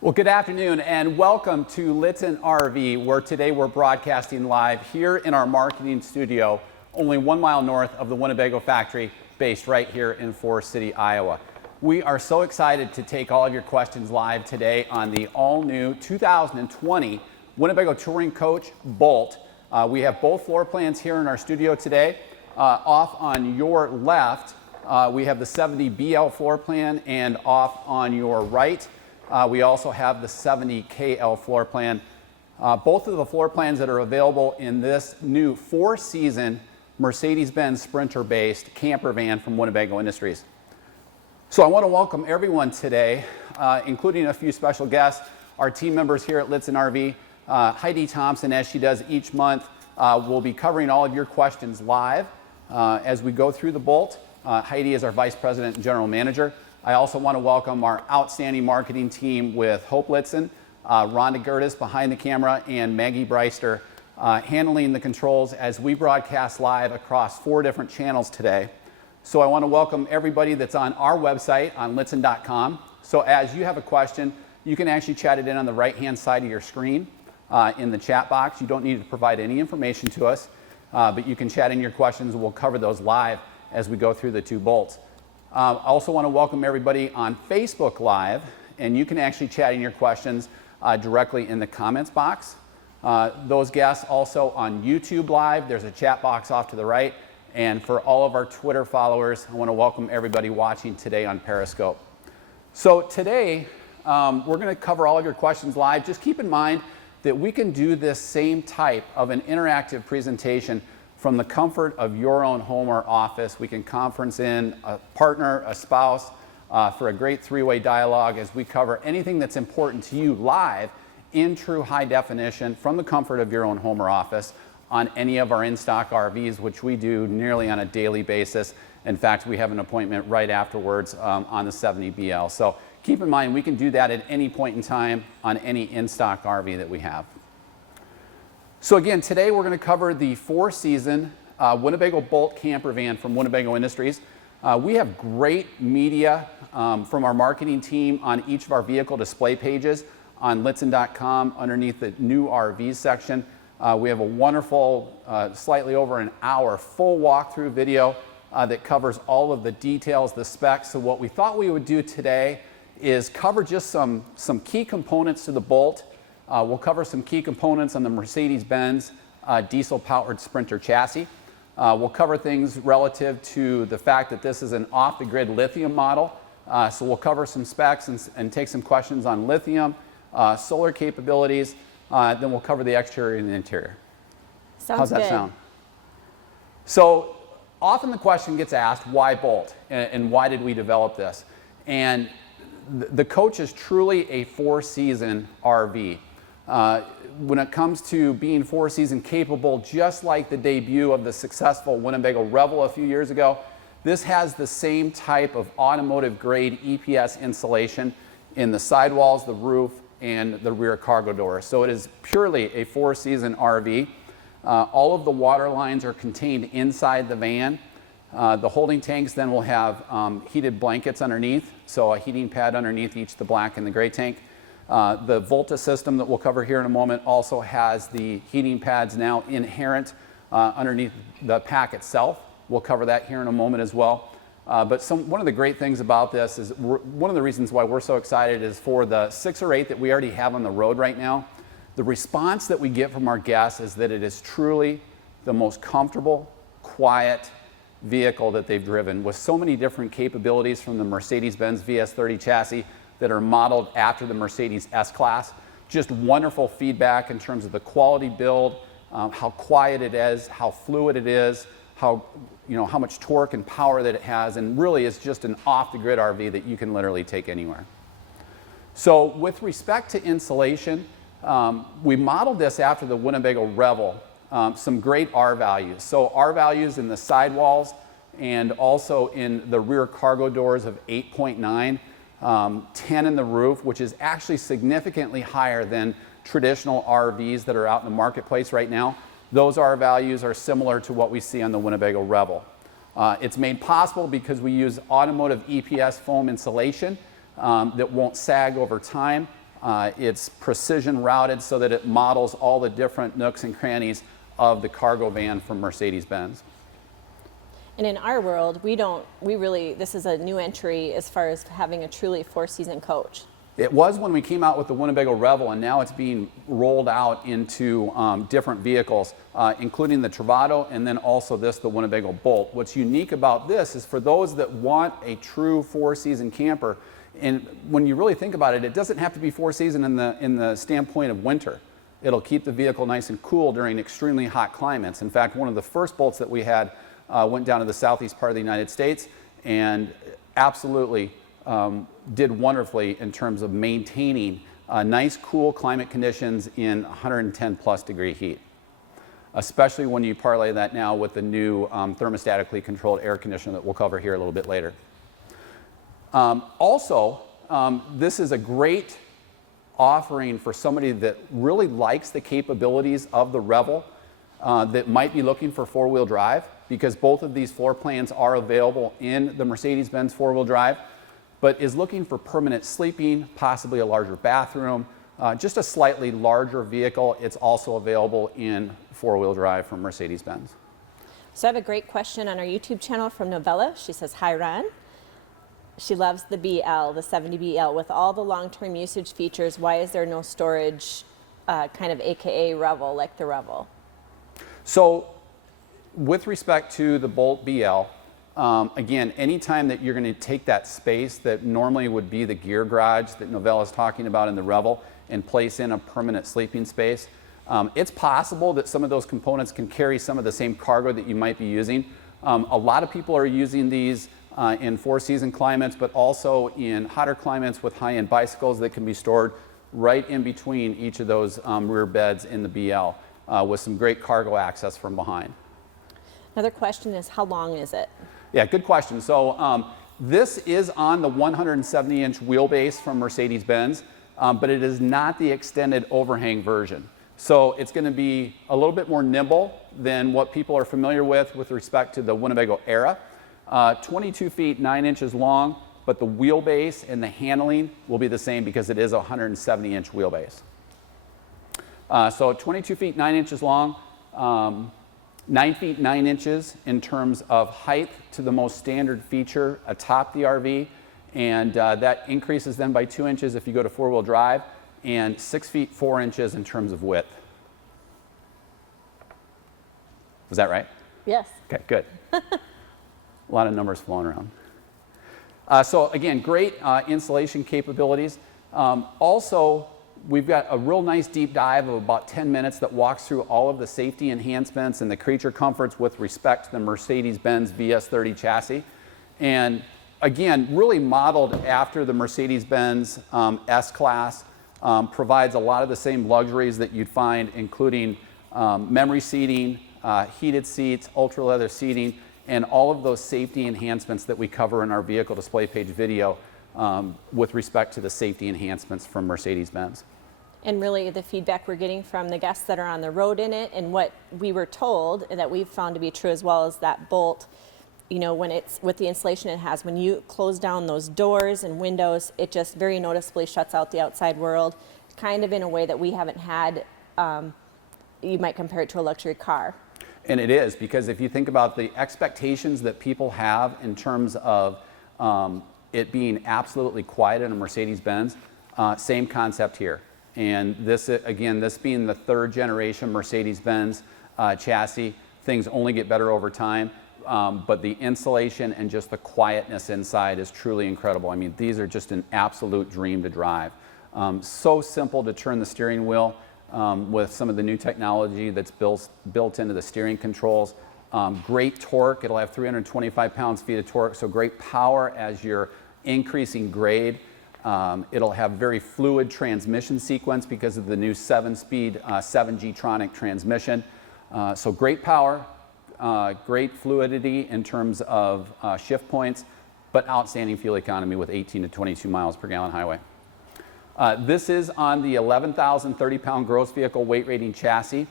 Well, good afternoon and welcome to Lichtsinn RV, where today we're broadcasting live here in our marketing studio, only 1 mile north of the Winnebago factory, based right here in Forest City, Iowa. We are so excited to take all of your questions live today on the all-new 2020 Winnebago Touring Coach Boldt. We have both floor plans here in our studio today. Off on your left, we have the 70BL floor plan, and off on your right, we also have the 70KL floor plan. Both of the floor plans that are available in this new 4-season Mercedes Benz Sprinter-based camper van from Winnebago Industries. So I want to welcome everyone today, including a few special guests, our team members here at Lichtsinn RV. Heidi Thompson, as she does each month, will be covering all of your questions live as we go through the Boldt. Heidi is our Vice President and General Manager. I also want to welcome our outstanding marketing team with Hope Lichtsinn, Rhonda Gertis behind the camera, and Maggie Breister handling the controls as we broadcast live across 4 different channels today. So I want to welcome everybody that's on our website on Lichtsinn.com. So as you have a question, you can actually chat it in on the right-hand side of your screen in the chat box. You don't need to provide any information to us, but you can chat in your questions and we'll cover those live as we go through the 2 Boldts. I also want to welcome everybody on Facebook Live, and you can actually chat in your questions directly in the comments box. Those guests also on YouTube Live, there's a chat box off to the right. And for all of our Twitter followers, I want to welcome everybody watching today on Periscope. So today, we're going to cover all of your questions live. Just keep in mind that we can do this same type of an interactive presentation from the comfort of your own home or office. We can conference in a partner, a spouse, for a great 3-way dialogue as we cover anything that's important to you live in true high definition from the comfort of your own home or office on any of our in-stock RVs, which we do nearly on a daily basis. In fact, we have an appointment right afterwards on the 70BL. So keep in mind, we can do that at any point in time on any in-stock RV that we have. So again, today we're going to cover the 4-season Winnebago Boldt camper van from Winnebago Industries. We have great media from our marketing team on each of our vehicle display pages on Lichtsinn.com underneath the new RVs section. We have a wonderful, slightly over an hour full walkthrough video that covers all of the details, the specs. So what we thought we would do today is cover just some key components to the Boldt. We'll cover some key components on the Mercedes Benz diesel-powered Sprinter chassis. We'll cover things relative to the fact that this is an off-the-grid lithium model. So we'll cover some specs and take some questions on lithium, solar capabilities. Then we'll cover the exterior and the interior. How's that sound? So often the question gets asked, why Boldt? And why did we develop this? And the Coach is truly a 4-season RV. When it comes to being 4-season capable, just like the debut of the successful Winnebago Revel a few years ago, this has the same type of automotive grade EPS insulation in the sidewalls, the roof, and the rear cargo door. So it is purely a 4-season RV. All of the water lines are contained inside the van. The holding tanks then will have heated blankets underneath, so a heating pad underneath each, the black and the gray tank. The Volta system that we'll cover here in a moment also has the heating pads now inherent underneath the pack itself. We'll cover that here in a moment as well. But one of the great things about this is one of the reasons why we're so excited is for the 6 or 8 that we already have on the road right now. The response that we get from our guests is that it is truly the most comfortable, quiet vehicle that they've driven, with so many different capabilities from the Mercedes Benz VS30 chassis that are modeled after the Mercedes S-Class. Just wonderful feedback in terms of the quality build, how quiet it is, how fluid it is, how much torque and power that it has, and really it's just an off-the-grid RV that you can literally take anywhere. So with respect to insulation, we modeled this after the Winnebago Revel, some great R values. So R values in the sidewalls and also in the rear cargo doors of 8.9. 10 in the roof, which is actually significantly higher than traditional RVs that are out in the marketplace right now. Those R values are similar to what we see on the Winnebago Revel. It's made possible because we use automotive EPS foam insulation that won't sag over time. It's precision routed so that it models all the different nooks and crannies of the cargo van from Mercedes Benz. And in our world, this is a new entry as far as having a truly four-season coach. It was when we came out with the Winnebago Revel, and now it's being rolled out into different vehicles, including the Travado and then also the Winnebago Boldt. What's unique about this is for those that want a true four-season camper, and when you really think about it, it doesn't have to be four-season in the standpoint of winter. It'll keep the vehicle nice and cool during extremely hot climates. In fact, one of the first Boldts that we had went down to the southeast part of the United States and absolutely did wonderfully in terms of maintaining nice, cool climate conditions in 110 plus degree heat, especially when you parlay that now with the new thermostatically controlled air conditioner that we'll cover here a little bit later. This is a great offering for somebody that really likes the capabilities of the Revel that might be looking for four-wheel drive, because both of these floor plans are available in the Mercedes Benz four-wheel drive, but is looking for permanent sleeping, possibly a larger bathroom, just a slightly larger vehicle. It's also available in four-wheel drive from Mercedes Benz. So I have a great question on our YouTube channel from Novella. She says, hi Ron. She loves the BL, the 70BL, with all the long-term usage features. Why is there no storage, kind of AKA Revel, like the Revel? So with respect to the Boldt BL, again, anytime that you're going to take that space that normally would be the gear garage that Novella is talking about in the Revel and place in a permanent sleeping space, it's possible that some of those components can carry some of the same cargo that you might be using. A lot of people are using these in four-season climates, but also in hotter climates with high-end bicycles that can be stored right in between each of those rear beds in the BL with some great cargo access from behind. Another question is, how long is it? Yeah, good question. So this is on the 170-inch wheelbase from Mercedes Benz, but it is not the extended overhang version. So it's going to be a little bit more nimble than what people are familiar with respect to the Winnebago era. 22 feet 9 inches long, but the wheelbase and the handling will be the same because it is a 170-inch wheelbase. So 22 feet 9 inches long, 9 feet 9 inches in terms of height to the most standard feature atop the RV, and that increases then by 2 inches if you go to four-wheel drive, and 6 feet 4 inches in terms of width. Was that right? Yes. Okay, good. A lot of numbers flowing around. So again, great installation capabilities. Also, we've got a real nice deep dive of about 10 minutes that walks through all of the safety enhancements and the creature comforts with respect to the Mercedes Benz VS30 chassis. And again, really modeled after the Mercedes Benz S-Class, provides a lot of the same luxuries that you'd find, including memory seating, heated seats, ultra leather seating, and all of those safety enhancements that we cover in our vehicle display page video with respect to the safety enhancements from Mercedes-Benz. And really the feedback we're getting from the guests that are on the road in it, and what we were told and that we've found to be true as well, is that Boldt, you know, when it's with the installation it has, when you close down those doors and windows, it just very noticeably shuts out the outside world, kind of in a way that we haven't had. You might compare it to a luxury car. And it is, because if you think about the expectations that people have in terms of it being absolutely quiet in a Mercedes-Benz, same concept here. And this, again, this being the third generation Mercedes-Benz chassis, things only get better over time. But the insulation and just the quietness inside is truly incredible. I mean, these are just an absolute dream to drive. So simple to turn the steering wheel with some of the new technology that's built into the steering controls. Great torque. It'll have 325 pounds-feet of torque, so great power as you're increasing grade. It'll have very fluid transmission sequence because of the new 7-speed 7G-tronic transmission. So great power, great fluidity in terms of shift points, but outstanding fuel economy with 18 to 22 miles per gallon highway. This is on the 11,030-pound gross vehicle weight rating chassis.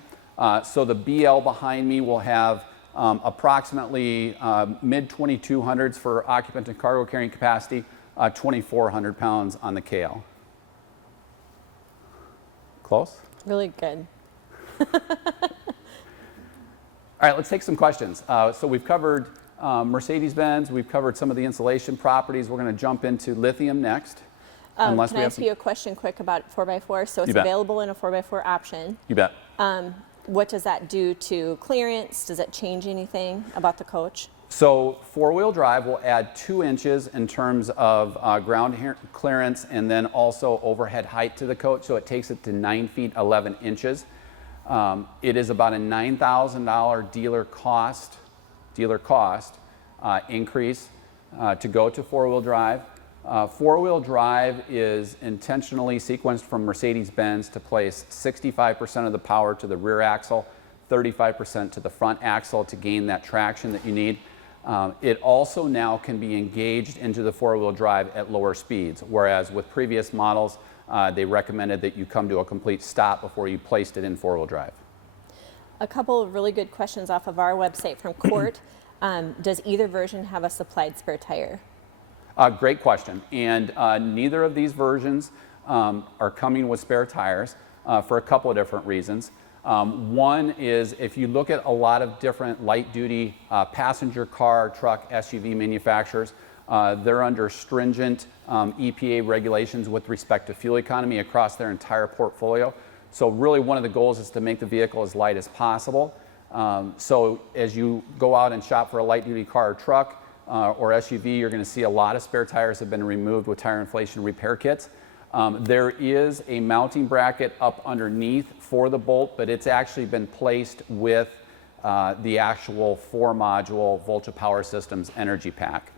So the BL behind me will have approximately mid-2200s for occupant and cargo carrying capacity, 2,400 pounds on the KL. Close? Really good. All right, let's take some questions. So we've covered Mercedes Benz, we've covered some of the insulation properties. We're going to jump into lithium next. Can I ask you a question quick about 4x4? So it's available in a 4x4 option. You bet. What does that do to clearance? Does it change anything about the coach? So four-wheel drive will add 2 inches in terms of ground clearance and then also overhead height to the coach. So it takes it to 9 feet 11 inches. It is about a $9,000 dealer cost increase to go to four-wheel drive. Four-wheel drive is intentionally sequenced from Mercedes Benz to place 65% of the power to the rear axle, 35% to the front axle to gain that traction that you need. It also now can be engaged into the four-wheel drive at lower speeds, whereas with previous models, they recommended that you come to a complete stop before you placed it in four-wheel drive. A couple of really good questions off of our website from Court. Does either version have a supplied spare tire? Great question. And neither of these versions are coming with spare tires for a couple of different reasons. One is if you look at a lot of different light-duty passenger car, truck, SUV manufacturers, they're under stringent EPA regulations with respect to fuel economy across their entire portfolio. So really one of the goals is to make the vehicle as light as possible. So as you go out and shop for a light-duty car or truck or SUV, you're going to see a lot of spare tires have been removed with tire inflation repair kits. There is a mounting bracket up underneath for the Boldt, but it's actually been placed with the actual 4-module Volta Power Systems energy pack.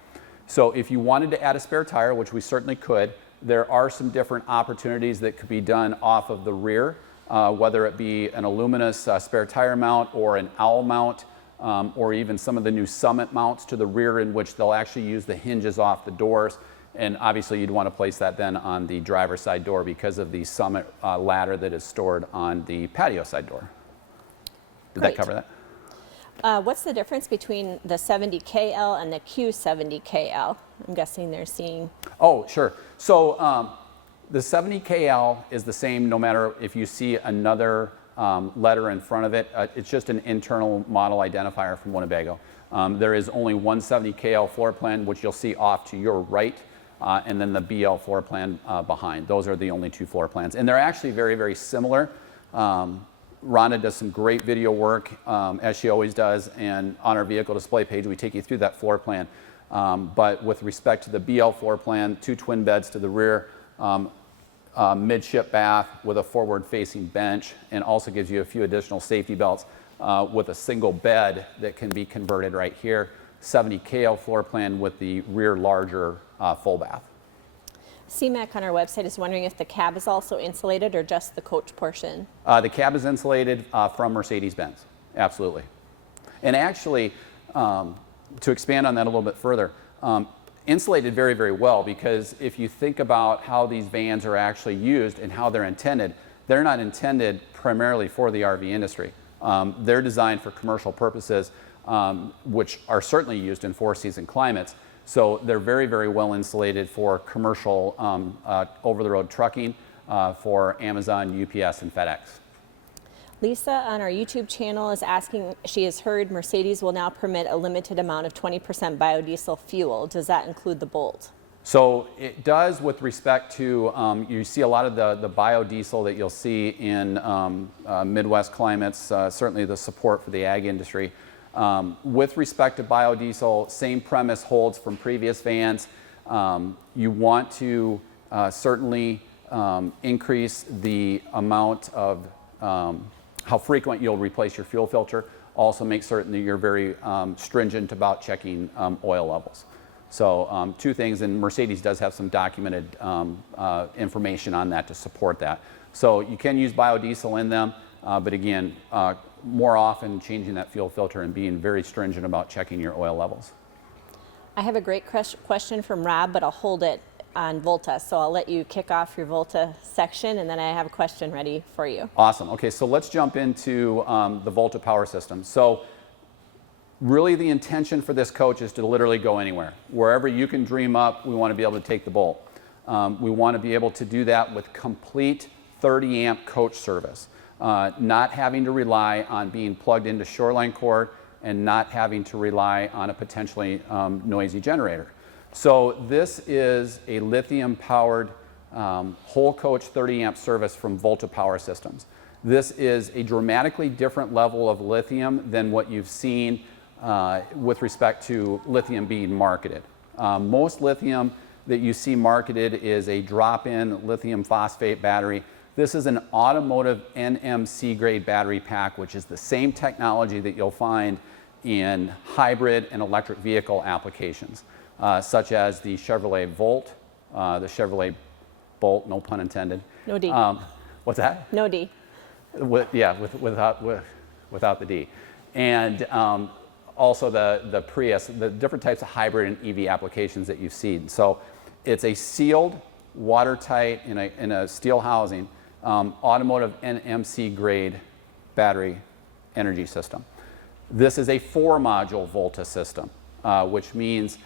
So if you wanted to add a spare tire, which we certainly could, there are some different opportunities that could be done off of the rear, whether it be an aluminous spare tire mount or an owl mount, or even some of the new Summit mounts to the rear in which they'll actually use the hinges off the doors. And obviously you'd want to place that then on the driver's side door because of the Summit ladder that is stored on the patio side door. Did that cover that? What's the difference between the 70KL and the Q7 Dkl? I'm guessing they're seeing... Oh, sure. So the 70KL is the same no matter if you see another letter in front of it. It's just an internal model identifier from Winnebago. There is only one 70KL floor plan, which you'll see off to your right, and then the BL floor plan behind. Those are the only 2 floor plans. And they're actually very, very similar. Rhonda does some great video work, as she always does, and on our vehicle display page, we take you through that floor plan. But with respect to the BL floor plan, 2 twin beds to the rear, midship bath with a forward-facing bench, and also gives you a few additional safety belts with a single bed that can be converted right here. 70KL floor plan with the rear larger full bath. CMAC on our website is wondering if the cab is also insulated or just the coach portion. The cab is insulated from Mercedes Benz, absolutely. And actually, to expand on that a little bit further, insulated very, very well, because if you think about how these vans are actually used and how they're intended, they're not intended primarily for the RV industry. They're designed for commercial purposes, which are certainly used in 4-season climates. So they're very, very well insulated for commercial over-the-road trucking for Amazon, UPS, and FedEx. Lisa on our YouTube channel is asking, she has heard Mercedes will now permit a limited amount of 20% biodiesel fuel. Does that include the Boldt? So it does with respect to, you see a lot of the biodiesel that you'll see in Midwest climates, certainly the support for the ag industry. With respect to biodiesel, same premise holds from previous vans. You want to certainly increase the amount of how frequent you'll replace your fuel filter. Also make certain that you're very stringent about checking oil levels. So 2 things, and Mercedes does have some documented information on that to support that. So you can use biodiesel in them, but again, more often changing that fuel filter and being very stringent about checking your oil levels. I have a great question from Rob, but I'll hold it on Volta. So I'll let you kick off your Volta section, and then I have a question ready for you. Awesome. Okay, so let's jump into the Volta Power System. So really the intention for this coach is to literally go anywhere. Wherever you can dream up, we want to be able to take the Boldt. We want to be able to do that with complete 30 amp coach service, not having to rely on being plugged into shoreline cord and not having to rely on a potentially noisy generator. So this is a lithium powered whole coach 30 amp service from Volta Power Systems. This is a dramatically different level of lithium than what you've seen with respect to lithium being marketed. Most lithium that you see marketed is a drop-in lithium phosphate battery. This is an automotive NMC grade battery pack, which is the same technology that you'll find in hybrid and electric vehicle applications, such as the Chevrolet Volt, the Chevrolet Boldt, no pun intended. No D. What's that? No D. Without the D. And also the Prius, the different types of hybrid and EV applications that you've seen. So it's a sealed, watertight, in a steel housing, automotive NMC grade battery energy system. This is a 4-module Volta system, which means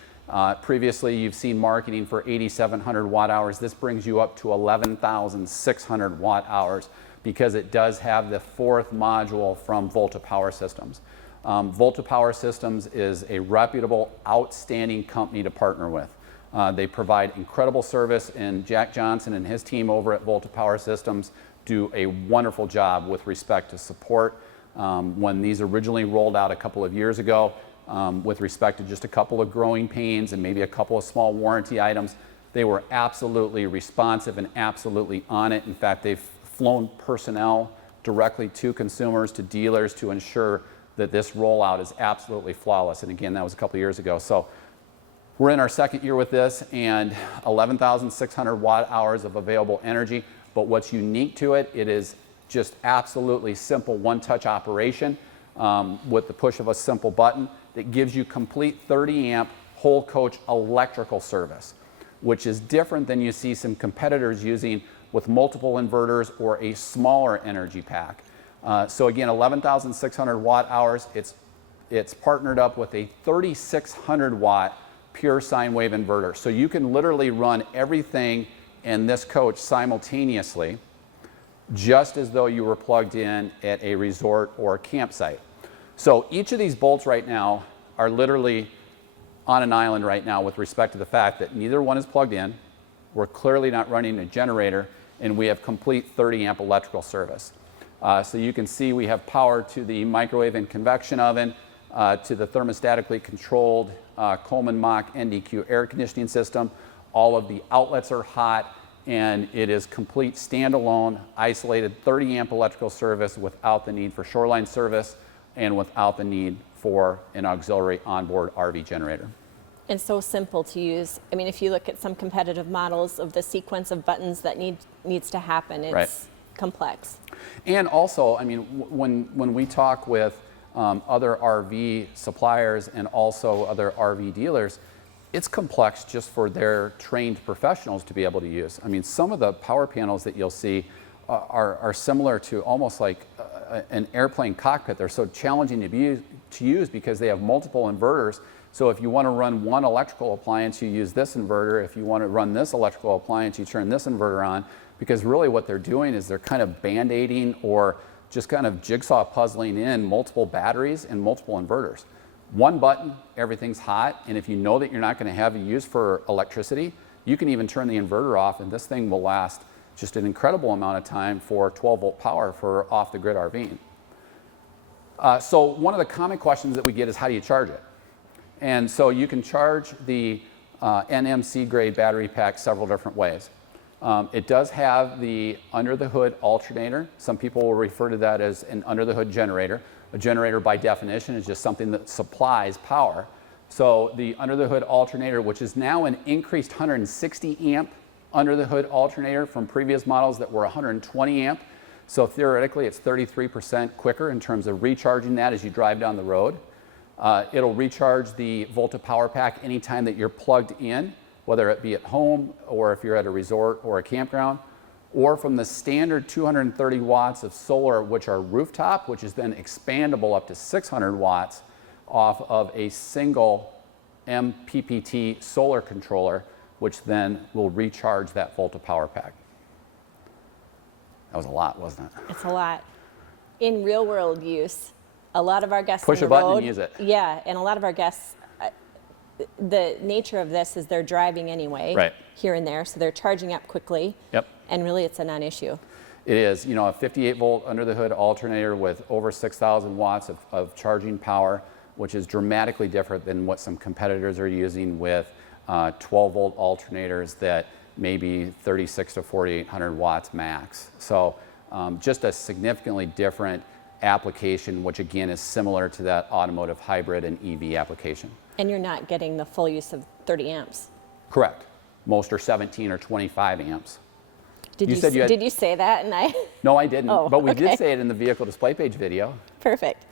previously you've seen marketing for 8,700 watt hours. This brings you up to 11,600 watt hours because it does have the 4th module from Volta Power Systems. Volta Power Systems is a reputable, outstanding company to partner with. They provide incredible service, and Jack Johnson and his team over at Volta Power Systems do a wonderful job with respect to support. When these originally rolled out a couple of years ago, with respect to just a couple of growing pains and maybe a couple of small warranty items, they were absolutely responsive and absolutely on it. In fact, they've flown personnel directly to consumers, to dealers, to ensure that this rollout is absolutely flawless. And again, that was a couple of years ago. So we're in our 2nd year with this, and 11,600 watt hours of available energy. But what's unique to it, it is just absolutely simple one-touch operation with the push of a simple button that gives you complete 30 amp whole coach electrical service, which is different than you see some competitors using with multiple inverters or a smaller energy pack. So again, 11,600 watt hours. It's partnered up with a 3,600 watt pure sine wave inverter. So you can literally run everything in this coach simultaneously, just as though you were plugged in at a resort or campsite. So each of these Boldts right now are literally on an island right now with respect to the fact that neither one is plugged in. We're clearly not running a generator, and we have complete 30 amp electrical service. So you can see we have power to the microwave and convection oven, to the thermostatically controlled Coleman Mach NDQ air conditioning system. All of the outlets are hot, and it is complete standalone, isolated 30 amp electrical service without the need for shoreline service and without the need for an auxiliary onboard RV generator. And so simple to use. I mean, if you look at some competitive models of the sequence of buttons that needs to happen, it's right. Complex. And also, I mean, when we talk with other RV suppliers and also other RV dealers, it's complex just for their trained professionals to be able to use. I mean, some of the power panels that you'll see are similar to almost like an airplane cockpit. They're so challenging to use because they have multiple inverters. So if you want to run one electrical appliance, you use this inverter. If you want to run this electrical appliance, you turn this inverter on, because really what they're doing is they're kind of band-aiding or just kind of jigsaw puzzling in multiple batteries and multiple inverters. One button, everything's hot, and if you know that you're not going to have a use for electricity, you can even turn the inverter off, and this thing will last just an incredible amount of time for 12-volt power for off-the-grid RVing. So one of the common questions that we get is, how do you charge it? And so you can charge the NMC grade battery pack several different ways. It does have the under-the-hood alternator. Some people will refer to that as an under-the-hood generator. A generator, by definition, is just something that supplies power. So the under-the-hood alternator, which is now an increased 160 amp under-the-hood alternator from previous models that were 120 amp. So theoretically, it's 33% quicker in terms of recharging that as you drive down the road. It'll recharge the Volta Power Pack anytime that you're plugged in, whether it be at home or if you're at a resort or a campground, or from the standard 230 watts of solar, which are rooftop, which is then expandable up to 600 watts off of a single MPPT solar controller, which then will recharge that Volta Power Pack. That was a lot, wasn't it? It's a lot. In real world use, a lot of our guests Push on a the button road, and use it. Yeah, and a lot of our guests, the nature of this is they're driving anyway, Right. here and there, so they're charging up quickly. Yep. And really, it's a non-issue. It is, you know, a 58 volt under the hood alternator with over 6,000 watts of charging power, which is dramatically different than what some competitors are using with 12 volt alternators that may be 36 to 4,800 watts max. So just a significantly different application, which again is similar to that automotive hybrid and EV application. And you're not getting the full use of 30 amps. Correct. Most are 17 or 25 amps. Did You you, said you had- did you say that? And I No, I didn't, Oh, but we okay. did say it in the vehicle display page video. Perfect.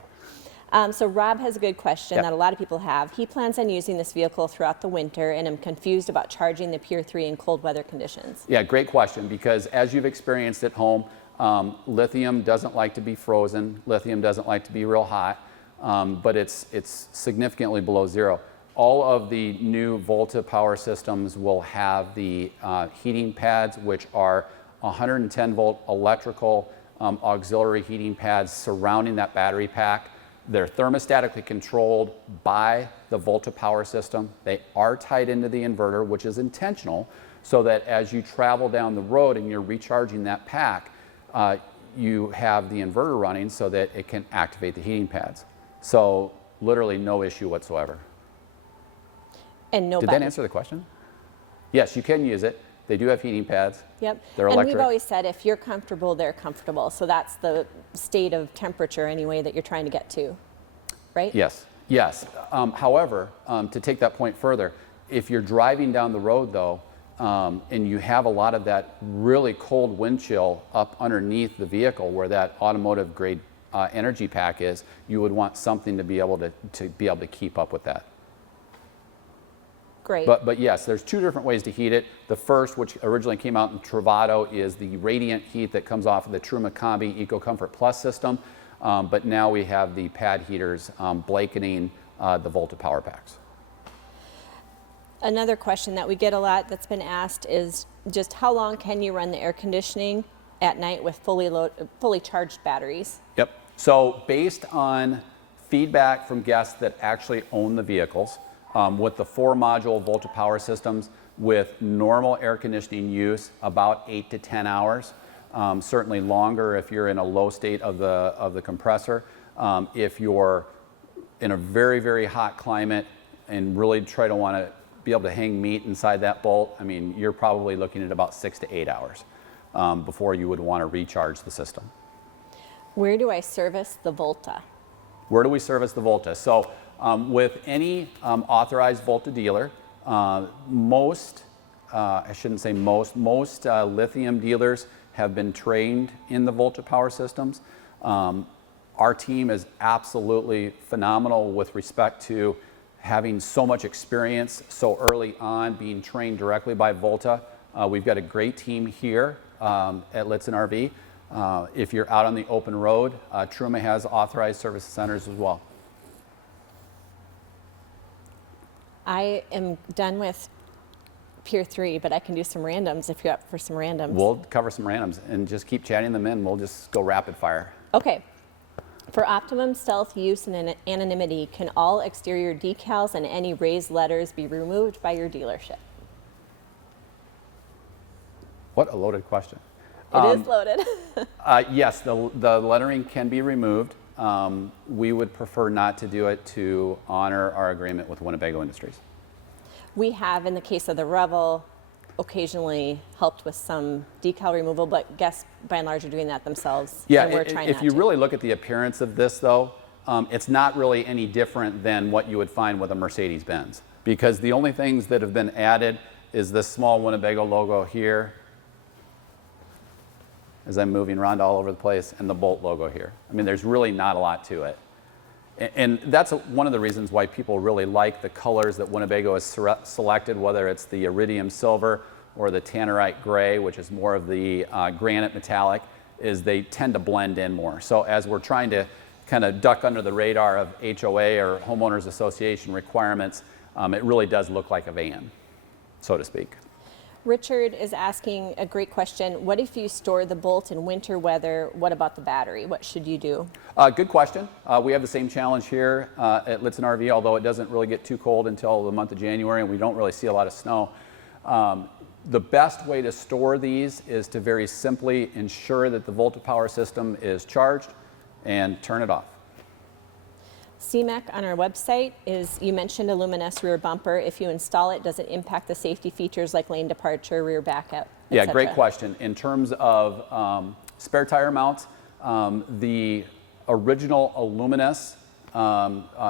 So Rob has a good question Yep. that a lot of people have. He plans on using this vehicle throughout the winter, and I'm confused about charging the Pure 3 in cold weather conditions. Yeah, great question, because as you've experienced at home, lithium doesn't like to be frozen. Lithium doesn't like to be real hot, but it's significantly below zero. All of the new Volta Power Systems will have the heating pads, which are 110 volt electrical auxiliary heating pads surrounding that battery pack. They're thermostatically controlled by the Volta Power System. They are tied into the inverter, which is intentional, so that as you travel down the road and you're recharging that pack, you have the inverter running so that it can activate the heating pads. So literally no issue whatsoever. And no Did buttons. that answer the question? Yes, you can use it. They do have heating pads. Yep. They're And electric. we've always said if you're comfortable, they're comfortable. So that's the state of temperature anyway that you're trying to get to, right? Yes, yes. However, to take that point further, if you're driving down the road though, and you have a lot of that really cold wind chill up underneath the vehicle where that automotive grade energy pack is, you would want something to be able to keep up with that. Great. But yes, there's two different ways to heat it. The first, which originally came out in Travato, is the radiant heat that comes off of the Truma Combi Eco Comfort Plus system. But now we have the pad heaters blanketing the Volta Power Packs. Another question that we get a lot that's been asked is just how long can you run the air conditioning at night with fully charged batteries? Yep. So based on feedback from guests that actually own the vehicles, with the 4-module Volta Power Systems with normal air conditioning use, about 8 to 10 hours. Certainly longer if you're in a low state of the compressor. If you're in a very, very hot climate and really want to be able to hang meat inside that Boldt, I mean, you're probably looking at about 6 to 8 hours before you would want to recharge the system. Where do I service the Volta? Where do we service the Volta? So with any authorized Volta dealer, most lithium dealers have been trained in the Volta Power Systems. Our team is absolutely phenomenal with respect to having so much experience so early on, being trained directly by Volta. We've got a great team here at Lichtsinn RV. If you're out on the open road, Truma has authorized service centers as well. I am done with Pure 3, but I can do some randoms if you're up for some randoms. We'll cover some randoms and just keep chatting them in. We'll just go rapid fire. Okay. For optimum stealth use and anonymity, can all exterior decals and any raised letters be removed by your dealership? What a loaded question. It is loaded. Yes, the lettering can be removed. We would prefer not to do it to honor our agreement with Winnebago Industries. We have, in the case of the Revel, occasionally helped with some decal removal, but guests by and large are doing that themselves. Yeah, and we're trying if not you to. really look at the appearance of this though, it's not really any different than what you would find with a Mercedes Benz, because the only things that have been added is this small Winnebago logo here, as I'm moving around all over the place, and the Boldt logo here. I mean, there's really not a lot to it. And that's one of the reasons why people really like the colors that Winnebago has selected, whether it's the iridium silver or the tannerite gray, which is more of the granite metallic, is they tend to blend in more. So as we're trying to kind of duck under the radar of HOA or homeowners association requirements, it really does look like a van, so to speak. Richard is asking a great question. What if you store the Boldt in winter weather? What about the battery? What should you do? Good question. We have the same challenge here at Lichtsinn RV, although it doesn't really get too cold until the month of January and we don't really see a lot of snow. The best way to store these is to very simply ensure that the Volta Power System is charged and turn it off. CMAC on our website is, you mentioned a luminous rear bumper. If you install it, does it impact the safety features like lane departure, rear backup, Yeah, etc.? great question. In terms of spare tire mounts, the original aluminous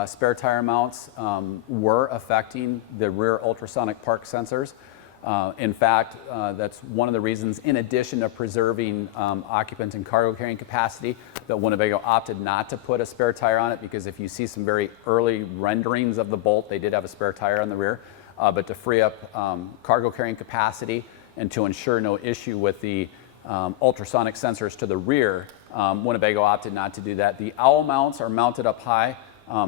spare tire mounts were affecting the rear ultrasonic park sensors. In fact, that's one of the reasons, in addition to preserving occupant and cargo carrying capacity, that Winnebago opted not to put a spare tire on it, because if you see some very early renderings of the Boldt, they did have a spare tire on the rear. But to free up cargo carrying capacity and to ensure no issue with the ultrasonic sensors to the rear, Winnebago opted not to do that. The OWL mounts are mounted up high.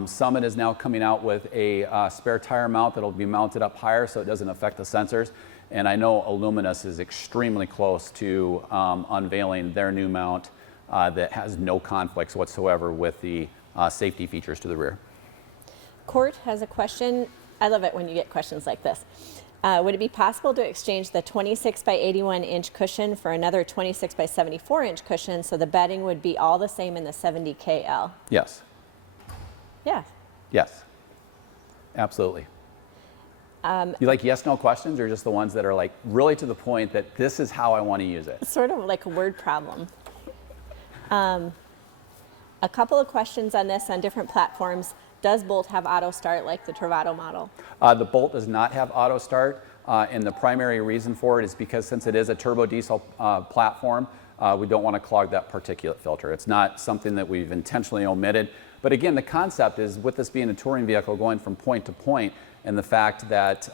Summit is now coming out with a spare tire mount that will be mounted up higher so it doesn't affect the sensors. And I know Illuminous is extremely close to unveiling their new mount that has no conflicts whatsoever with the safety features to the rear. Court has a question. I love it when you get questions like this. Would it be possible to exchange the 26 by 81 inch cushion for another 26 by 74 inch cushion so the bedding would be all the same in the 70KL? Yes. Yeah. Yes. Absolutely. You like yes/no questions, or just the ones that are like really to the point that this is how I want to use it? Sort of like a word problem. A couple of questions on this on different platforms. Does Boldt have auto start like the Travato model? The Boldt does not have auto start, and the primary reason for it is because since it is a turbo diesel platform, we don't want to clog that particulate filter. It's not something that we've intentionally omitted. But again, the concept is, with this being a touring vehicle going from point to point, and the fact that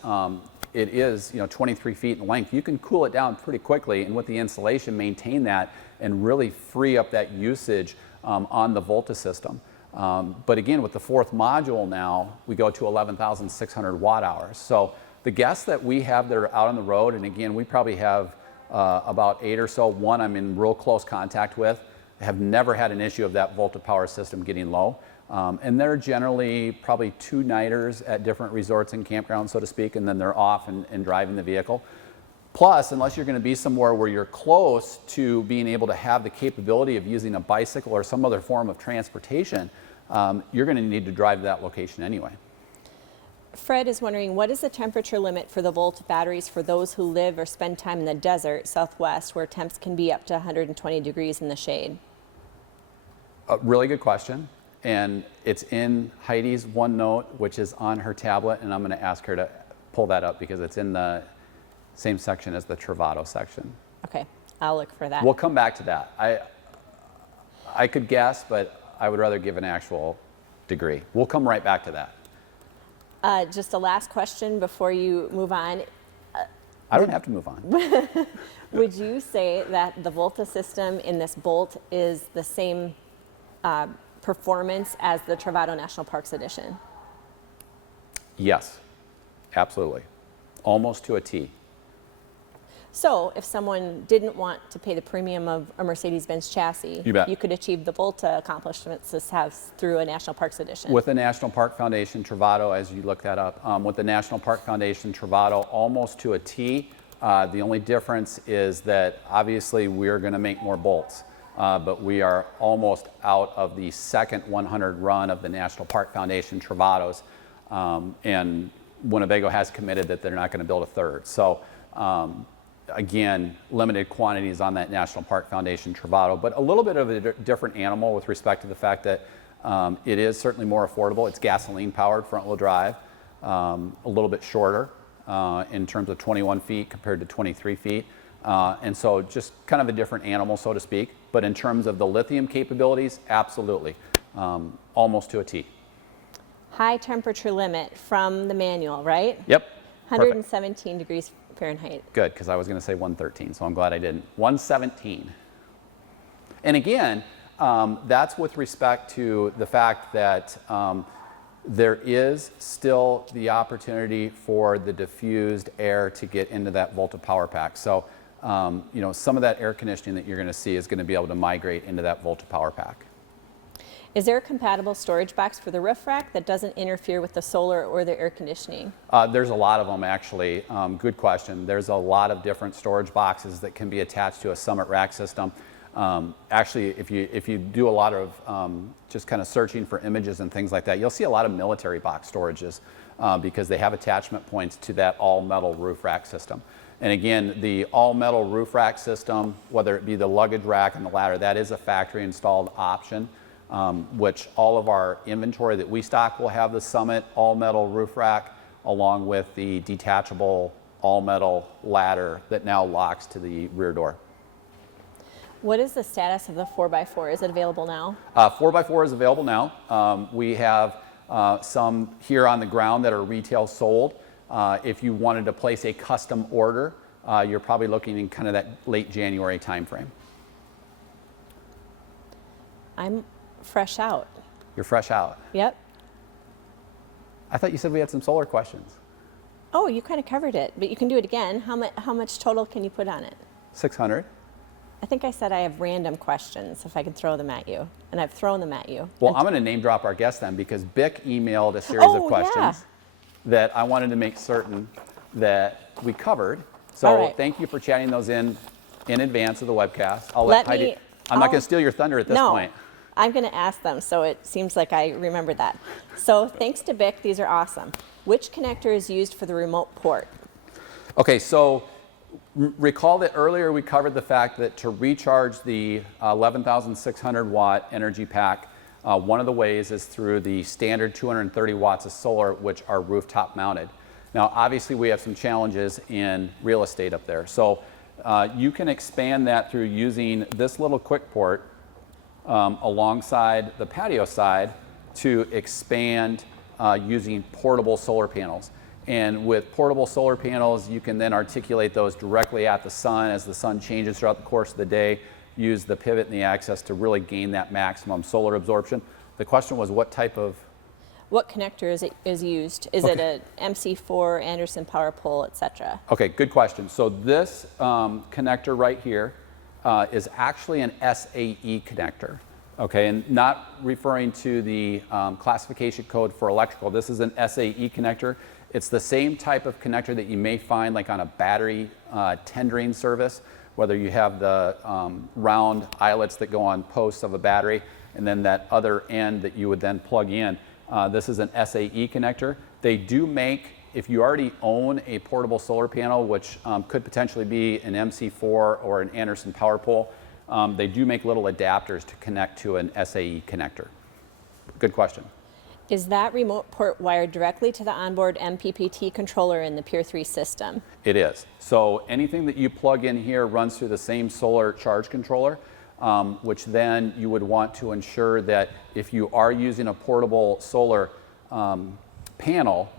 it is 23 feet in length, you can cool it down pretty quickly, and with the insulation maintain that and really free up that usage on the Volta system. But again, with the fourth module now, we go to 11,600 watt hours. So the guests that we have that are out on the road, and again, we probably have about 8 or so, one I'm in real close contact with, have never had an issue of that Volta Power System getting low. And they're generally probably 2 nighters at different resorts and campgrounds, so to speak, and then they're off and driving the vehicle. Plus, unless you're going to be somewhere where you're close to being able to have the capability of using a bicycle or some other form of transportation, you're going to need to drive to that location anyway. Fred is wondering, what is the temperature limit for the Volt batteries for those who live or spend time in the desert, Southwest, where temps can be up to 120 degrees in the shade? A really good question. And it's in Heidi's OneNote, which is on her tablet, and I'm going to ask her to pull that up because it's in the same section as the Travato section. Okay, I'll look for that. We'll come back to that. I could guess, but I would rather give an actual degree. We'll come right back to that. Just a last question before you move on. I don't have to move on. Would you say that the Volta system in this Boldt is the same performance as the Travato National Parks Edition? Yes, absolutely. Almost to a T. So if someone didn't want to pay the premium of a Mercedes Benz chassis, you could achieve the Volta accomplishments this has through a National Parks Edition. With the National Park Foundation Travato, as you look that up, with the National Park Foundation Travato, almost to a T. The only difference is that obviously we're going to make more Boldts. But we are almost out of the second 100 run of the National Park Foundation Travatos, and Winnebago has committed that they're not going to build a third. So again, limited quantities on that National Park Foundation Travato, but a little bit of a different animal with respect to the fact that it is certainly more affordable. It's gasoline powered, front wheel drive, a little bit shorter in terms of 21 feet compared to 23 feet. And so just kind of a different animal, so to speak. But in terms of the lithium capabilities, absolutely. Almost to a T. High temperature limit from the manual, right? Yep. 117 perfect. Degrees Fahrenheit. Good, because I was going to say 113, so I'm glad I didn't. 117. And again, that's with respect to the fact that There is still the opportunity for the diffused air to get into that Volta Power Pack. So, you know, some of that air conditioning that you're going to see is going to be able to migrate into that Volta Power Pack. Is there a compatible storage box for the roof rack that doesn't interfere with the solar or the air conditioning? There's a lot of them, actually. Good question. There's a lot of different storage boxes that can be attached to a Summit rack system. Actually, if you do a lot of just kind of searching for images and things like that, you'll see a lot of military box storages because they have attachment points to that all-metal roof rack system. And again, the all-metal roof rack system, whether it be the luggage rack and the ladder, that is a factory installed option. Which all of our inventory that we stock will have the Summit all-metal roof rack along with the detachable all-metal ladder that now locks to the rear door. What is the status of the 4x4? Is it available now? 4x4 is available now. We have some here on the ground that are retail sold. If you wanted to place a custom order, you're probably looking in kind of that late January timeframe. I'm fresh out. You're fresh out. Yep. I thought you said we had some solar questions. Oh, you kind of covered it, but you can do it again. How much total can you put on it? 600. I think I said I have random questions, if I can throw them at you, and I've thrown them at you. Well, I'm going to name drop our guest then because Bick emailed a series of questions that I wanted to make certain that we covered. So thank you for chatting those in advance of the webcast. I'll let Heidi. I'm not going to steal your thunder at this point. I'm going to ask them, so it seems like I remember that. So thanks to Bick, these are awesome. Which connector is used for the remote port? Okay, so recall that earlier we covered the fact that to recharge the 11,600 watt energy pack, one of the ways is through the standard 230 watts of solar, which are rooftop mounted. Now, obviously we have some challenges in real estate up there. So you can expand that through using this little quick port alongside the patio side to expand using portable solar panels. And with portable solar panels, you can then articulate those directly at the sun as the sun changes throughout the course of the day, use the pivot and the axis to really gain that maximum solar absorption. The question was what connector is used? Is it a MC4, Anderson power pole, etc.? Okay, good question. So this connector right here is actually an SAE connector, okay, and not referring to the classification code for electrical. This is an SAE connector. It's the same type of connector that you may find like on a battery tendering service, whether you have the round eyelets that go on posts of a battery and then that other end that you would then plug in. This is an SAE connector. They do make, if you already own a portable solar panel, which could potentially be an MC4 or an Anderson power pole, they do make little adapters to connect to an SAE connector. Good question. Is that remote port wired directly to the onboard MPPT controller in the Pure 3 system? It is. So anything that you plug in here runs through the same solar charge controller, which then you would want to ensure that if you are using a portable solar panel,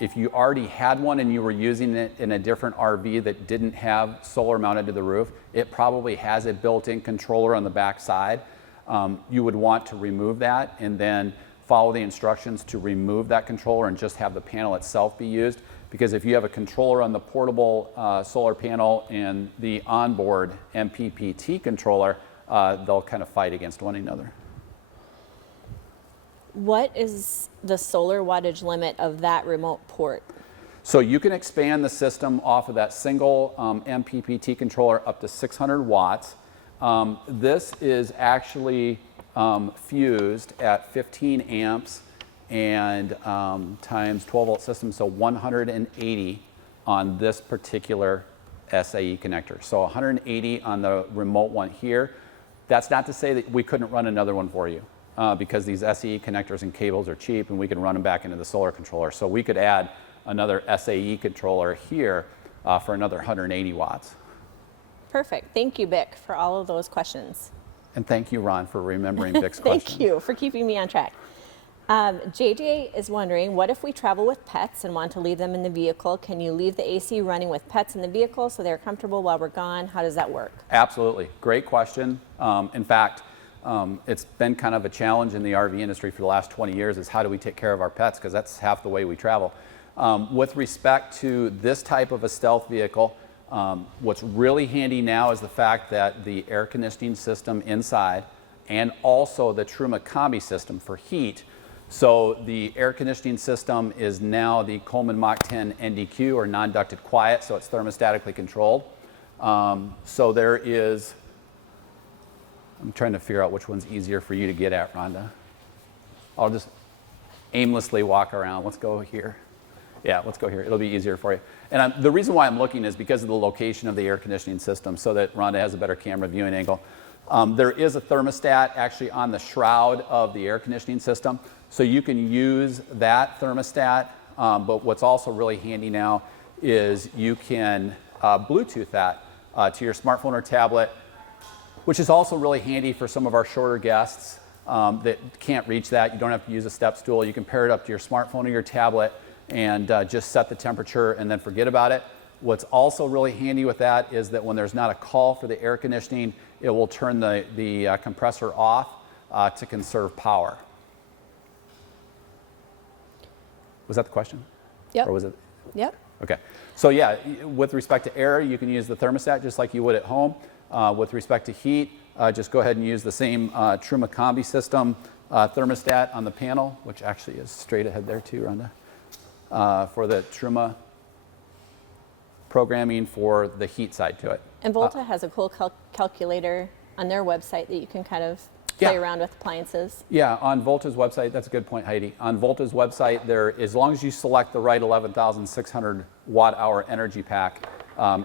if you already had one and you were using it in a different RV that didn't have solar mounted to the roof, it probably has a built-in controller on the back side. You would want to remove that and then follow the instructions to remove that controller and just have the panel itself be used. Because if you have a controller on the portable solar panel and the onboard MPPT controller, they'll kind of fight against one another. What is the solar wattage limit of that remote port? So you can expand the system off of that single MPPT controller up to 600 watts. This is actually fused at 15 amps and times 12 volt system, so 180 on this particular SAE connector. So 180 on the remote one here. That's not to say that we couldn't run another one for you because these SAE connectors and cables are cheap and we can run them back into the solar controller. So we could add another SAE controller here for another 180 watts. Perfect. Thank you, Bick, for all of those questions. And thank you, Ron, for remembering Bick's question. Thank you for keeping me on track. JJ is wondering, what if we travel with pets and want to leave them in the vehicle? Can you leave the AC running with pets in the vehicle so they're comfortable while we're gone? How does that work? Absolutely. Great question. In fact, It's been kind of a challenge in the RV industry for the last 20 years is how do we take care of our pets, because that's half the way we travel. With respect to this type of a stealth vehicle, what's really handy now is the fact that the air conditioning system inside and also the Truma combi system for heat. So the air conditioning system is now the Coleman Mach 10 NDQ, or non-ducted quiet, so it's thermostatically controlled. So there is, I'm trying to figure out which one's easier for you to get at, Rhonda. I'll just aimlessly walk around. Let's go here. Yeah, let's go here. It'll be easier for you. And the reason why I'm looking is because of the location of the air conditioning system, so that Rhonda has a better camera viewing angle. There is a thermostat actually on the shroud of the air conditioning system, so you can use that thermostat, but what's also really handy now is you can Bluetooth that to your smartphone or tablet, which is also really handy for some of our shorter guests that can't reach that. You don't have to use a step stool. You can pair it up to your smartphone or your tablet and just set the temperature and then forget about it. What's also really handy with that is that when there's not a call for the air conditioning, it will turn the compressor off to conserve power. Was that the question? Yep. Or was it? Yep. Okay. So yeah, with respect to air, you can use the thermostat just like you would at home. With respect to heat, just go ahead and use the same Truma combi system thermostat on the panel, which actually is straight ahead there too, Rhonda, for the Truma programming for the heat side to it. And Volta has a cool calculator on their website that you can kind of play around with appliances. Yeah, on Volta's website, that's a good point, Heidi. On Volta's website, as long as you select the right 11,600 watt-hour energy pack,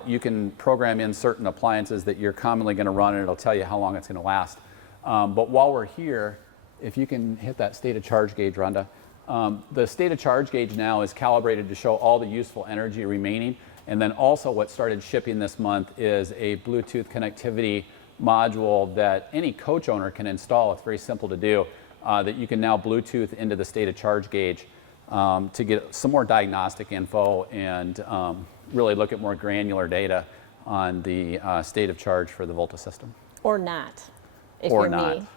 you can program in certain appliances that you're commonly going to run, and it'll tell you how long it's going to last. But while we're here, if you can hit that state of charge gauge, Rhonda. The state of charge gauge now is calibrated to show all the useful energy remaining. And then also what started shipping this month is a Bluetooth connectivity module that any coach owner can install. It's very simple to do, that you can now Bluetooth into the state of charge gauge to get some more diagnostic info and really look at more granular data on the state of charge for the Volta system. Or not, if you're me.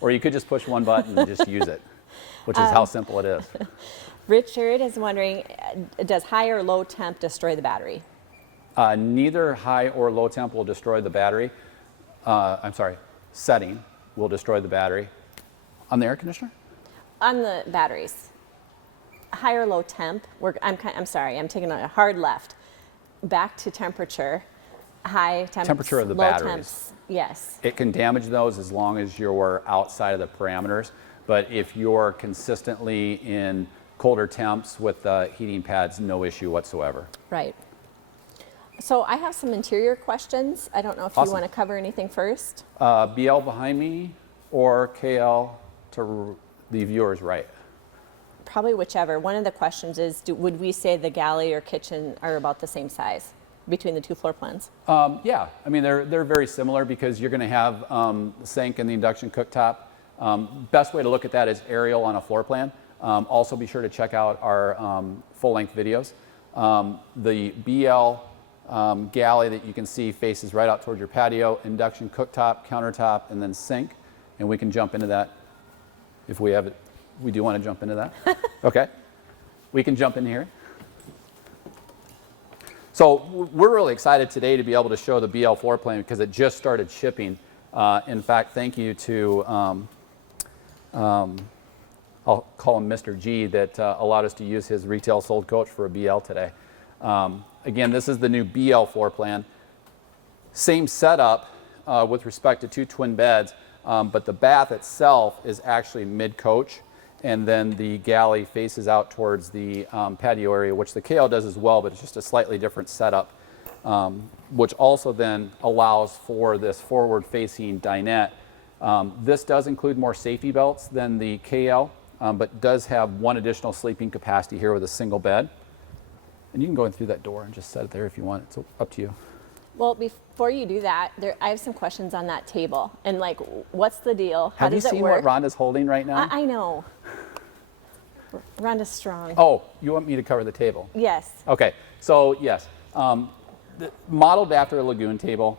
Or you could just push one button and just use it, which is how simple it is. Richard is wondering, does high or low temp destroy the battery? Neither high or low temp will destroy the battery. Setting will destroy the battery. On the air conditioner? On the batteries. High or low temp, I'm sorry, I'm taking a hard left. Back to temperature. High temps, temperature of the low batteries. Temps, yes. It can damage those as long as you're outside of the parameters. But if you're consistently in colder temps with heating pads, no issue whatsoever. Right. So I have some interior questions. I don't know if you want to cover anything first. BL behind me or KL to the viewer's right? Probably whichever. One of the questions is, would we say the galley or kitchen are about the same size between the two floor plans? Yeah, I mean, they're very similar because you're going to have the sink and the induction cooktop. Best way to look at that is aerial on a floor plan. Also be sure to check out our full-length videos. The BL galley that you can see faces right out towards your patio, induction cooktop, countertop, and then sink. And we can jump into that if we have it. We do want to jump into that. Okay. We can jump in here. So we're really excited today to be able to show the BL floor plan because it just started shipping. In fact, thank you to, I'll call him Mr. G, that allowed us to use his retail sold coach for a BL today. Again, this is the new BL floor plan. Same setup with respect to two twin beds, but the bath itself is actually mid-coach, and then the galley faces out towards the patio area, which the KL does as well, but it's just a slightly different setup, which also then allows for this forward-facing dinette. This does include more safety belts than the KL, but does have one additional sleeping capacity here with a single bed. And you can go in through that door and just set it there if you want. It's up to you. Well, before you do that, I have some questions on that table. And like, what's the deal? How does it work? Have you seen what Rhonda's holding right now? I know. Rhonda's strong. Oh, you want me to cover the table? Yes. Okay. So yes, modeled after a Lagoon table,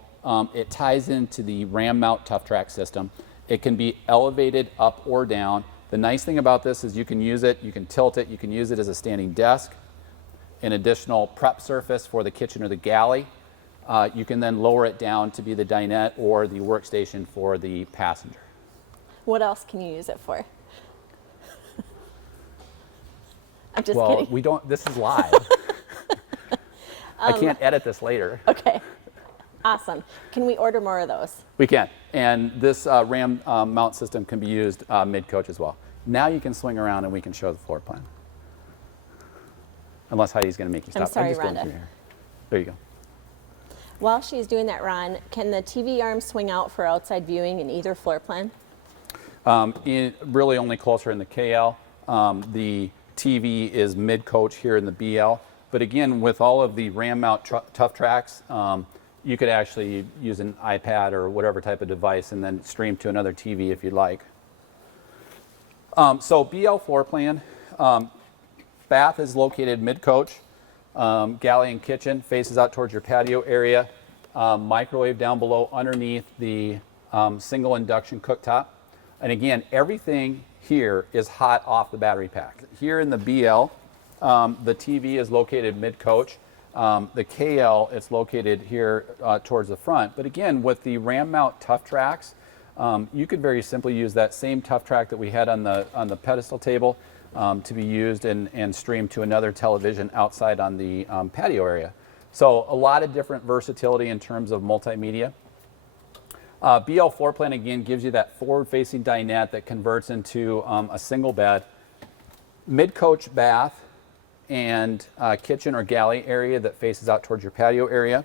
it ties into the ram mount tough track system. It can be elevated up or down. The nice thing about this is you can use it, you can tilt it, you can use it as a standing desk, an additional prep surface for the kitchen or the galley. You can then lower it down to be the dinette or the workstation for the passenger. What else can you use it for? I'm just Well, kidding. we don't, this is live. I can't edit this later. Okay. Awesome. Can we order more of those? We can. And this RAM mount system can be used mid-coach as well. Now you can swing around and we can show the floor plan. Unless Heidi's going to make you stop. I'm sorry, just going Rhonda. through here. There you go. While she's doing that, Ron, can the TV arm swing out for outside viewing in either floor plan? Really only closer in the KL. The TV is mid-coach here in the BL. But again, with all of the RAM mount tough tracks, you could actually use an iPad or whatever type of device and then stream to another TV if you'd like. So BL floor plan, bath is located mid-coach. Galley and kitchen faces out towards your patio area. Microwave down below underneath the single induction cooktop. And again, everything here is hot off the battery pack. Here in the BL, the TV is located mid-coach. The KL, it's located here towards the front. But again, with the RAM mount tough tracks, you could very simply use that same tough track that we had on the pedestal table to be used and stream to another television outside on the patio area. So a lot of different versatility in terms of multimedia. BL floor plan again gives you that forward-facing dinette that converts into a single bed, mid-coach bath, and kitchen or galley area that faces out towards your patio area,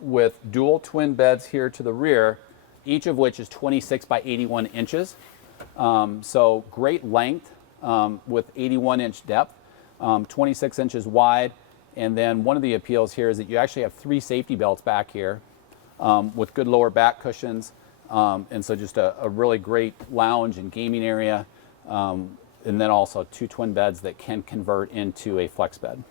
with dual twin beds here to the rear, each of which is 26 by 81 inches. So great length with 81-inch depth, 26 inches wide. And then one of the appeals here is that you actually have 3 safety belts back here with good lower back cushions. And so just a really great lounge and gaming area. And then also 2 twin beds that can convert into a flex bed.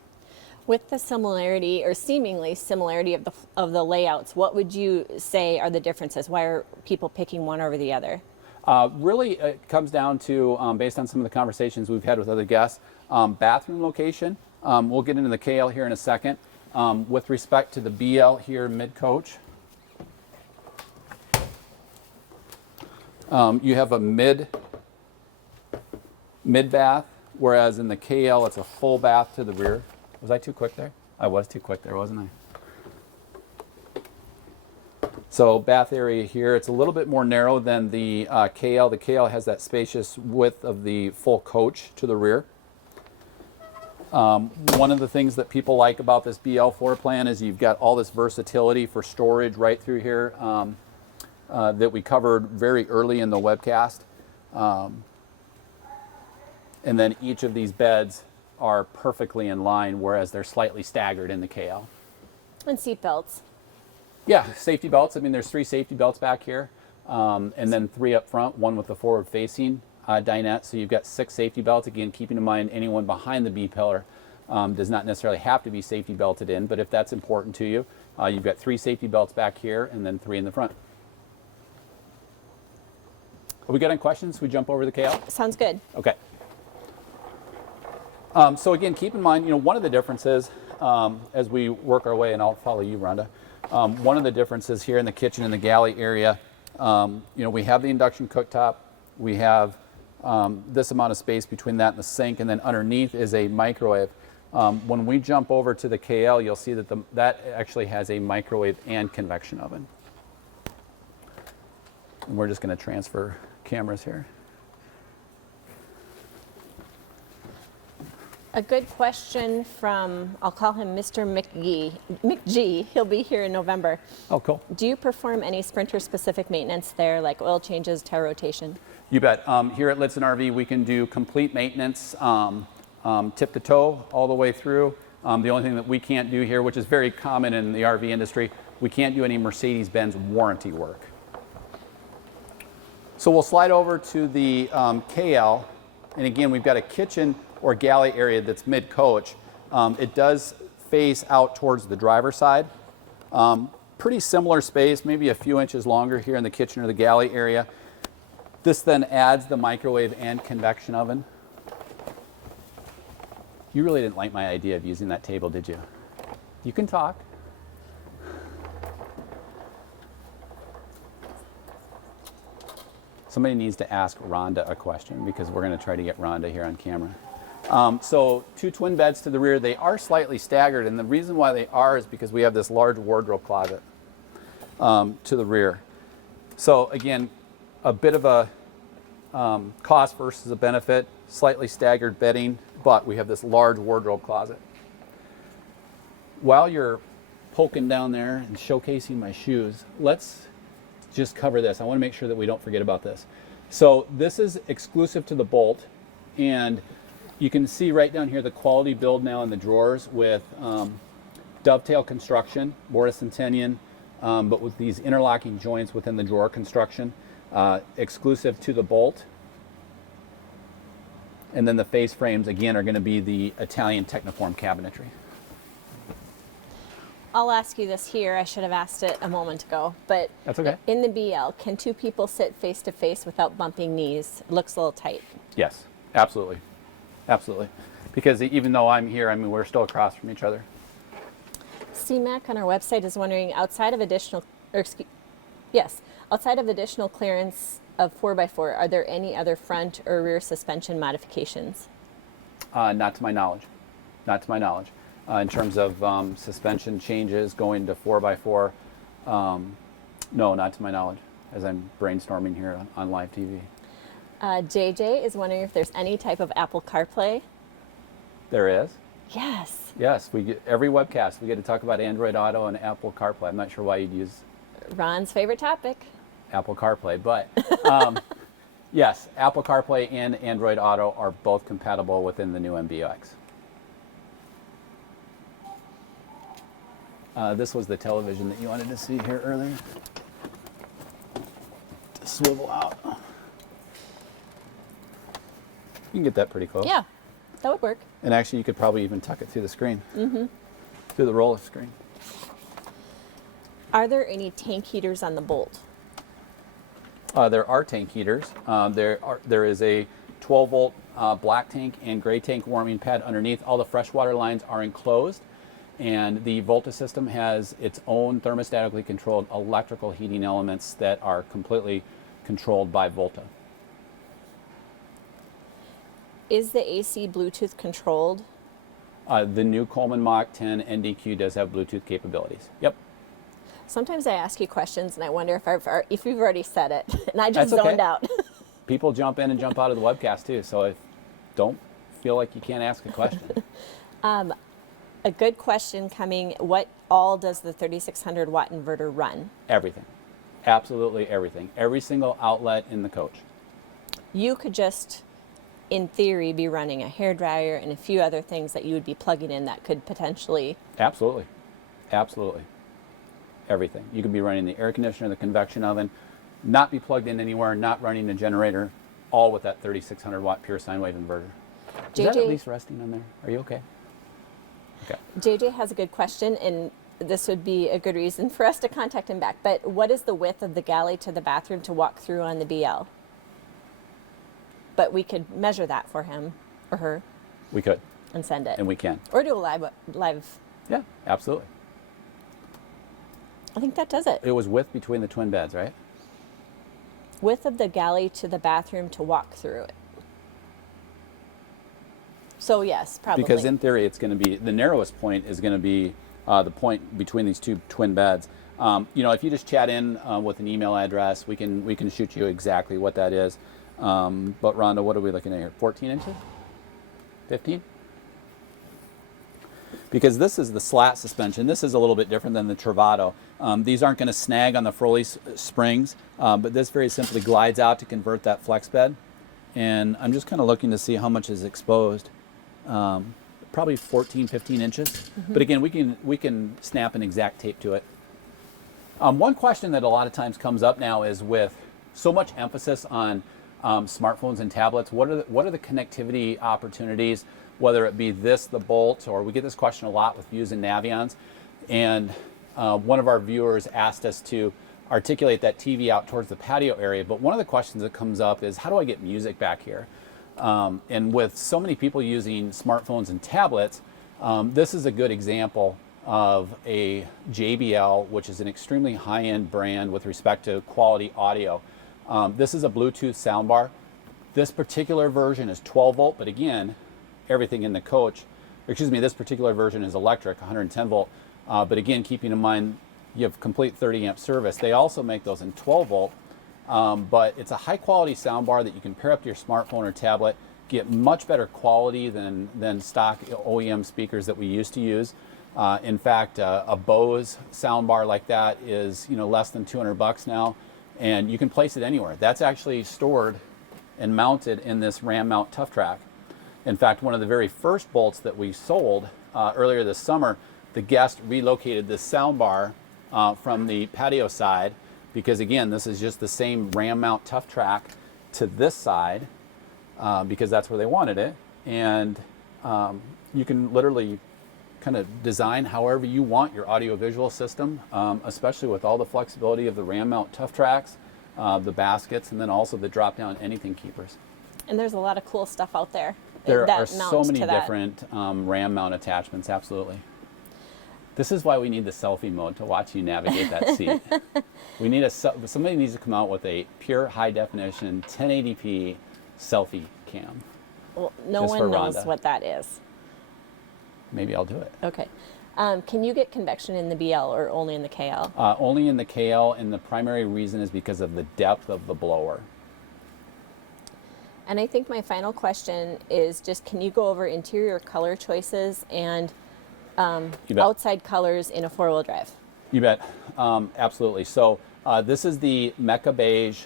With the similarity or seemingly similarity of the layouts, what would you say are the differences? Why are people picking one over the other? Really, it comes down to, based on some of the conversations we've had with other guests, bathroom location. We'll get into the KL here in a second. With respect to the BL here mid-coach, you have a mid-bath, whereas in the KL it's a full bath to the rear. Was I too quick there? I was too quick there, wasn't I? So bath area here, it's a little bit more narrow than the KL. The KL has that spacious width of the full coach to the rear. One of the things that people like about this BL floor plan is you've got all this versatility for storage right through here that we covered very early in the webcast. And then each of these beds are perfectly in line, whereas they're slightly staggered in the KL. And seat belts. Yeah, safety belts. I mean, there's 3 safety belts back here, and then 3 up front, 1 with the forward-facing dinette. So you've got 6 safety belts. Again, keeping in mind anyone behind the B-pillar does not necessarily have to be safety belted in, but if that's important to you, you've got 3 safety belts back here and then 3 in the front. Are we got any questions? We jump over the KL? Sounds good. Okay. So again, keep in mind, one of the differences as we work our way, and I'll follow you, Rhonda. One of the differences here in the kitchen and the galley area, we have the induction cooktop. We have this amount of space between that and the sink, and then underneath is a microwave. When we jump over to the KL, you'll see that that actually has a microwave and convection oven. And we're just going to transfer cameras here. A good question from, I'll call him Mr. McG. He'll be here in November. Oh, cool. Do you perform any Sprinter-specific maintenance there, like oil changes, tire rotation? You bet. Here at Lichtsinn RV, we can do complete maintenance, tip to toe, all the way through. The only thing that we can't do here, which is very common in the RV industry, we can't do any Mercedes Benz warranty work. So we'll slide over to the KL, and again, we've got a kitchen or galley area that's mid-coach. It does face out towards the driver's side. Pretty similar space, maybe a few inches longer here in the kitchen or the galley area. This then adds the microwave and convection oven. You really didn't like my idea of using that table, did you? You can talk. Somebody needs to ask Rhonda a question because we're going to try to get Rhonda here on camera. So 2 twin beds to the rear. They are slightly staggered, and the reason why they are is because we have this large wardrobe closet to the rear. So again, a bit of a cost versus a benefit, slightly staggered bedding, but we have this large wardrobe closet. While you're poking down there and showcasing my shoes, let's just cover this. I want to make sure that we don't forget about this. So this is exclusive to the Boldt, and you can see right down here the quality build now in the drawers with dovetail construction, mortise and tenon, but with these interlocking joints within the drawer construction, exclusive to the Boldt. And then the face frames, again, are going to be the Italian Techniform cabinetry. I'll ask you this here. I should have asked it a moment ago, but That's okay. in the BL, can 2 people sit face to face without bumping knees? It looks a little tight. Yes, absolutely. Absolutely. Because even though I'm here, I mean, we're still across from each other. CMAC on our website is wondering, outside of additional clearance of 4x4, are there any other front or rear suspension modifications? Not to my knowledge. Not to my knowledge. In terms of suspension changes going to 4x4, no, not to my knowledge, as I'm brainstorming here on live TV. JJ is wondering if there's any type of Apple CarPlay. There is. Yes. Yes, we get, every webcast we get to talk about Android Auto and Apple CarPlay. I'm not sure why you'd use Ron's favorite topic. Apple CarPlay, but yes, Apple CarPlay and Android Auto are both compatible within the new MBUX. This was the television that you wanted to see here earlier. To swivel out. You can get that pretty close. Yeah, that would work. And actually, you could probably even tuck it through the screen. Mm-hmm. Through the roller screen. Are there any tank heaters on the Boldt? There are tank heaters. There is a 12-volt black tank and gray tank warming pad underneath. All the freshwater lines are enclosed. And the Volta system has its own thermostatically controlled electrical heating elements that are completely controlled by Volta. Is the AC Bluetooth controlled? The new Coleman Mach 10 NDQ does have Bluetooth capabilities. Yep. Sometimes I ask you questions and I wonder if you've already said it, and I just That's okay. zoned out. People jump in and jump out of the webcast too, so don't feel like you can't ask a question. A good question coming, what all does the 3600 watt inverter run? Everything. Absolutely everything. Every single outlet in the coach. You could just, in theory, be running a hairdryer and a few other things that you would be plugging in that could potentially... Absolutely. Absolutely. Everything. You could be running the air conditioner, the convection oven, not be plugged in anywhere, not running a generator, all with that 3600 watt pure sine wave inverter. Is that at least resting on there? Are you okay? Okay. JJ has a good question, and this would be a good reason for us to contact him back. But what is the width of the galley to the bathroom to walk through on the BL? But we could measure that for him or her. We could. And send it. And we can. Or do a live. Yeah, absolutely. I think that does it. It was width between the twin beds, right? Width of the galley to the bathroom to walk through it. So yes, probably. Because in theory, it's going to be, the narrowest point is going to be the point between these two twin beds. You know, if you just chat in with an email address, we can shoot you exactly what that is. But Rhonda, what are we looking at here? 14 inches? 15? Because this is the slat suspension. This is a little bit different than the Travato. These aren't going to snag on the Froley springs, but this very simply glides out to convert that flex bed. And I'm just kind of looking to see how much is exposed. Probably 14, 15 inches. Mm-hmm. But again, we can snap an exact tape to it. One question that a lot of times comes up now is with so much emphasis on smartphones and tablets, what are the connectivity opportunities, whether it be the Boldt, or we get this question a lot with Views and Navions. And one of our viewers asked us to articulate that TV out towards the patio area. But one of the questions that comes up is, how do I get music back here? And with so many people using smartphones and tablets, this is a good example of a JBL, which is an extremely high-end brand with respect to quality audio. This is a Bluetooth soundbar. This particular version is 12 volt, but again, everything in the coach, this particular version is electric, 110 volt. But again, keeping in mind, you have complete 30 amp service. They also make those in 12 volt, but it's a high quality soundbar that you can pair up to your smartphone or tablet, get much better quality than stock OEM speakers that we used to use. In fact, a Bose soundbar like that is less than 200 bucks now, and you can place it anywhere. That's actually stored and mounted in this Ram mount tough track. In fact, one of the very first Boldts that we sold earlier this summer, the guest relocated this soundbar from the patio side, because again, this is just the same Ram mount tough track to this side, because that's where they wanted it. And you can literally kind of design however you want your audio-visual system, especially with all the flexibility of the Ram mount tough tracks, the baskets, and then also the drop-down anything keepers. And there's a lot of cool stuff out there. There are so many different Ram mount attachments, absolutely. This is why we need the selfie mode to watch you navigate that seat. We need somebody needs to come out with a pure high definition 1080p selfie cam. Well, no one knows what that is. Maybe I'll do it. Okay. Can you get convection in the BL or only in the KL? Only in the KL, and the primary reason is because of the depth of the blower. And I think my final question is just, can you go over interior color choices and outside colors in a four-wheel drive? You bet. Absolutely. So this is the Mecha Beige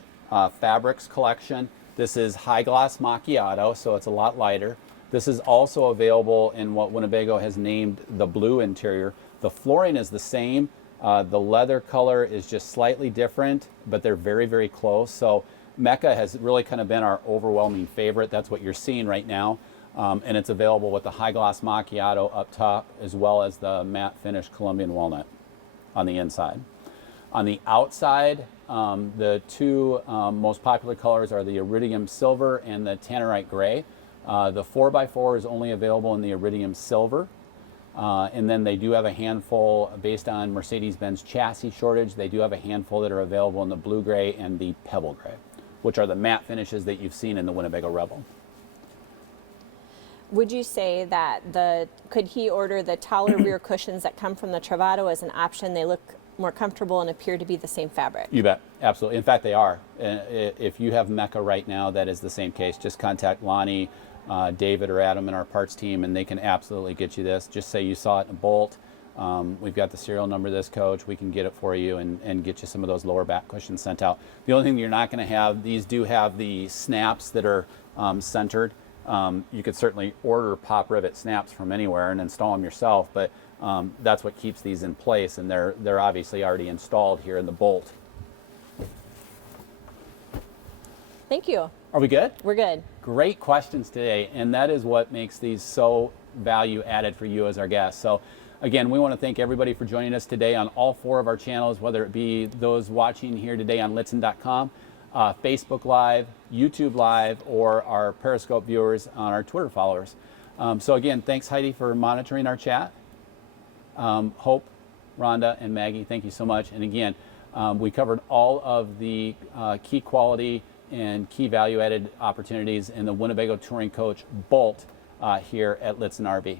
Fabrics collection. This is high gloss macchiato, so it's a lot lighter. This is also available in what Winnebago has named the blue interior. The flooring is the same. The leather color is just slightly different, but they're very, very close. So Mecha has really kind of been our overwhelming favorite. That's what you're seeing right now. And it's available with the high gloss macchiato up top, as well as the matte finish Colombian walnut on the inside. On the outside, the two most popular colors are the iridium silver and the tannerite gray. The 4x4 is only available in the iridium silver. And then they do have a handful, based on Mercedes Benz chassis shortage, they do have a handful that are available in the blue gray and the pebble gray, which are the matte finishes that you've seen in the Winnebago Rebel. Would you say that could he order the taller rear cushions that come from the Travato as an option? They look more comfortable and appear to be the same fabric. You bet, absolutely. In fact, they are. If you have Mecha right now, that is the same case. Just contact Lonnie, David, or Adam in our parts team, and they can absolutely get you this. Just say you saw it in a Boldt. We've got the serial number of this coach. We can get it for you and get you some of those lower back cushions sent out. The only thing you're not going to have, these do have the snaps that are centered. You could certainly order pop rivet snaps from anywhere and install them yourself, but that's what keeps these in place, and they're obviously already installed here in the Boldt. Thank you. Are we good? We're good. Great questions today, and that is what makes these so value added for you as our guests. So again, we want to thank everybody for joining us today on all four of our channels, whether it be those watching here today on Lichtsinn.com, Facebook Live, YouTube Live, or our Periscope viewers on our Twitter followers. So again, thanks Heidi for monitoring our chat. Hope, Rhonda, and Maggie, thank you so much. And again, we covered all of the key quality and key value-added opportunities in the Winnebago Touring Coach Boldt here at Lichtsinn RV.